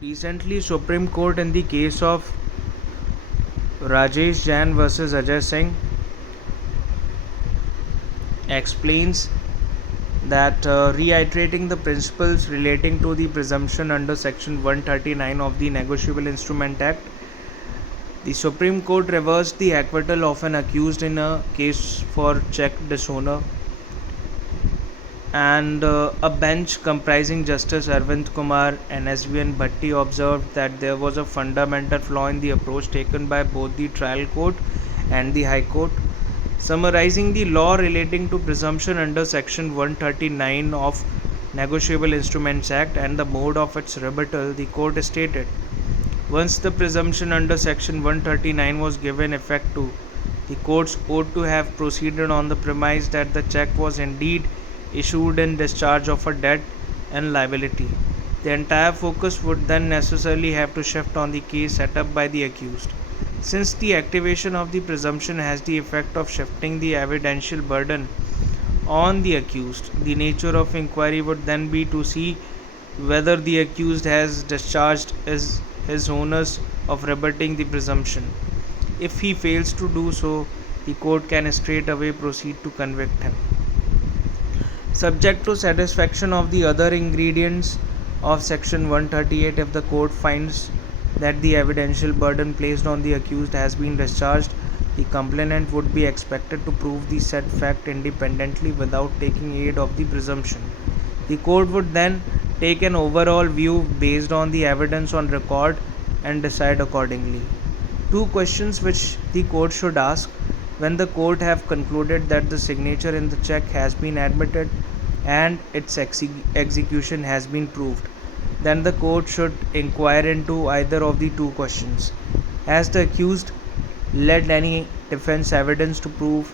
Recently, Supreme Court in the case of Rajesh Jain versus Ajay Singh explains that reiterating the principles relating to the presumption under section 139 of the Negotiable Instruments Act, the Supreme Court reversed the acquittal of an accused in a case for cheque dishonour, and a bench comprising Justice Aravind, Kumar and S.139 Bhatti observed that there was a fundamental flaw in the approach taken by both the trial court and the High Court. Summarising the law relating to presumption under section 139 of Negotiable Instruments Act and the mode of its rebuttal, the court stated, once the presumption under section 139 was given effect to, the courts ought to have proceeded on the premise that the cheque was indeed issued in discharge of a debt and liability. The entire focus would then necessarily have to shift on the case set up by the accused. Since the activation of the presumption has the effect of shifting the evidential burden on the accused, the nature of inquiry would then be to see whether the accused has discharged his onus of rebutting the presumption. If he fails to do so, the court can straightaway proceed to convict him. Subject to satisfaction of the other ingredients of section 138, if the court finds that the evidential burden placed on the accused has been discharged, the complainant would be expected to prove the said fact independently without taking aid of the presumption. The court would then take an overall view based on the evidence on record and decide accordingly. Two questions which the court should ask: when the court have concluded that the signature in the cheque has been admitted and its execution has been proved, then the court should inquire into either of the two questions. Has the accused led any defense evidence to prove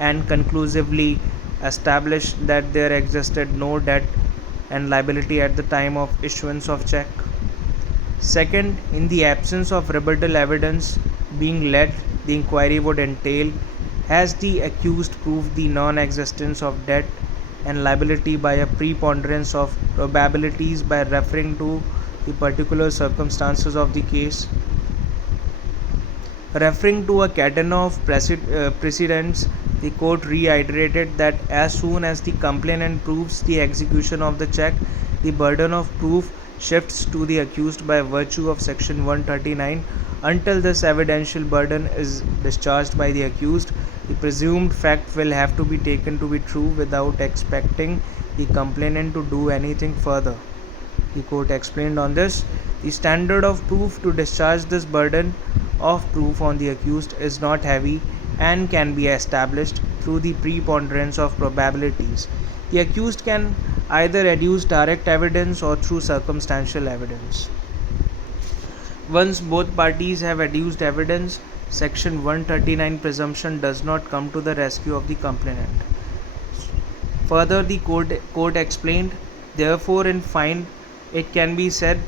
and conclusively establish that there existed no debt and liability at the time of issuance of cheque? Second, in the absence of rebuttal evidence being led, the inquiry would entail: has the accused proved the non-existence of debt and liability by a preponderance of probabilities by referring to the particular circumstances of the case? Referring to a category of precedents, the court reiterated that as soon as the complainant proves the execution of the cheque, the burden of proof shifts to the accused by virtue of section 139. Until this evidential burden is discharged by the accused, the presumed fact will have to be taken to be true without expecting the complainant to do anything further. The court explained on this: the standard of proof to discharge this burden of proof on the accused is not heavy and can be established through the preponderance of probabilities. The accused can either adduce direct evidence or through circumstantial evidence. Once both parties have adduced evidence, section 139 presumption does not come to the rescue of the complainant. Further, the court explained, therefore, in fine, it can be said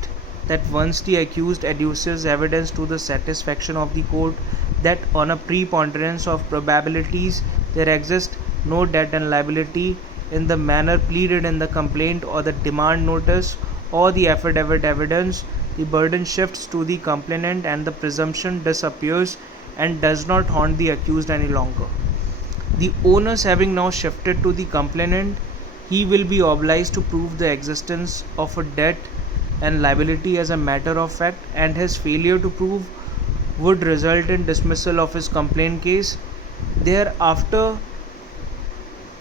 that once the accused adduces evidence to the satisfaction of the court that on a preponderance of probabilities there exists no debt and liability in the manner pleaded in the complaint or the demand notice or the affidavit evidence, the burden shifts to the complainant and the presumption disappears and does not haunt the accused any longer. The onus having now shifted to the complainant, he will be obliged to prove the existence of a debt and liability as a matter of fact, and his failure to prove would result in dismissal of his complaint case. Thereafter,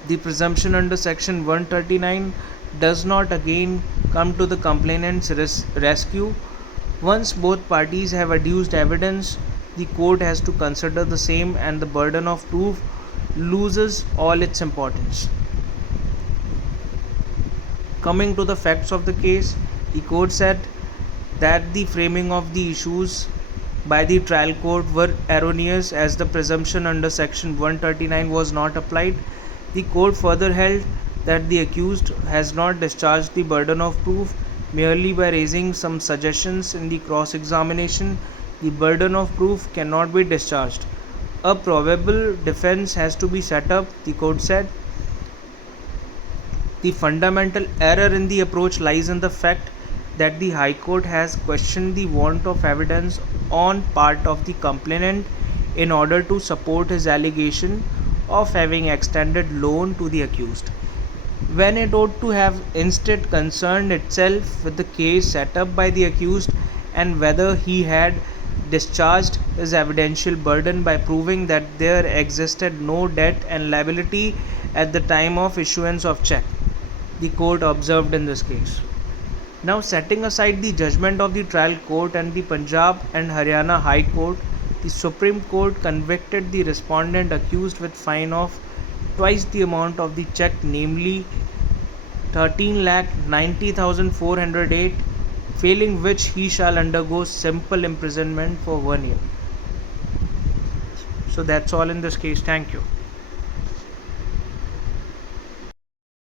the presumption under section 139 does not again come to the complainant's rescue. Once both parties have adduced evidence, the court has to consider the same and the burden of proof loses all its importance. Coming to the facts of the case, the court said that the framing of the issues by the trial court were erroneous as the presumption under section 139 was not applied. The court further held that the accused has not discharged the burden of proof merely by raising some suggestions in the cross-examination. The burden of proof cannot be discharged. A probable defense has to be set up, the court said. The fundamental error in the approach lies in the fact that the High Court has questioned the want of evidence on part of the complainant in order to support his allegation of having extended loan to the accused, when it ought to have instead concerned itself with the case set up by the accused and whether he had discharged his evidential burden by proving that there existed no debt and liability at the time of issuance of cheque, the court observed in this case. Now, setting aside the judgment of the trial court and the Punjab and Haryana High Court, the Supreme Court convicted the respondent accused with fine of twice the amount of the cheque, namely 13,90,408, failing which he shall undergo simple imprisonment for 1 year. So that's all in this case. Thank you.